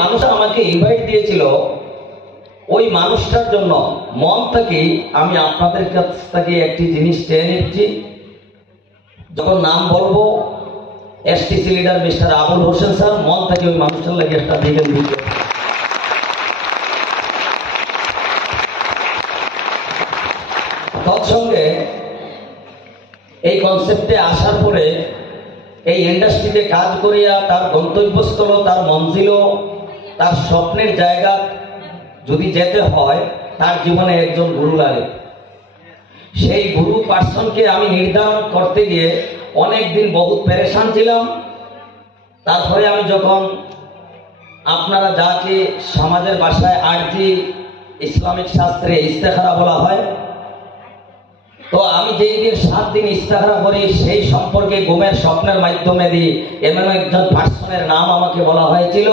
মানুষ আমাকে ইনভাইট দিয়েছিল, ওই মানুষটার জন্য মন থেকে আমি আপনাদের কাছ থেকে একটি জিনিস চেয়ে নিচ্ছি। যখন নাম বলবো, STC leader mister Abul Hossain sir, মন থেকে ওই মানুষটার লাগে একটা দিকে দিতে। তৎসঙ্গে এই কনসেপ্টে আসার পরে এই ইন্ডাস্ট্রিতে কাজ করিয়া তার গন্তব্যস্থল, তার মঞ্জিল, তার স্বপ্নের জায়গা যদি যেতে হয়, তার জীবনে একজন গুরু লাগে। সেই গুরু পার্সনকে আমি নির্ধারণ করতে গিয়ে অনেকদিন বহুত পেরেশান ছিলাম। তারপরে আমি যখন আপনারা যাকে সমাজের ভাষায় আরজি ইসলামিক শাস্ত্রে ইস্তেখারা বলা হয়, তো আমি যেই দিন 7 দিন ইস্তেখারা করি, সেই সম্পর্কে ঘুমের স্বপ্নের মাধ্যমে দিয়ে এমন একজন পার্সনের নাম আমাকে বলা হয়েছিল।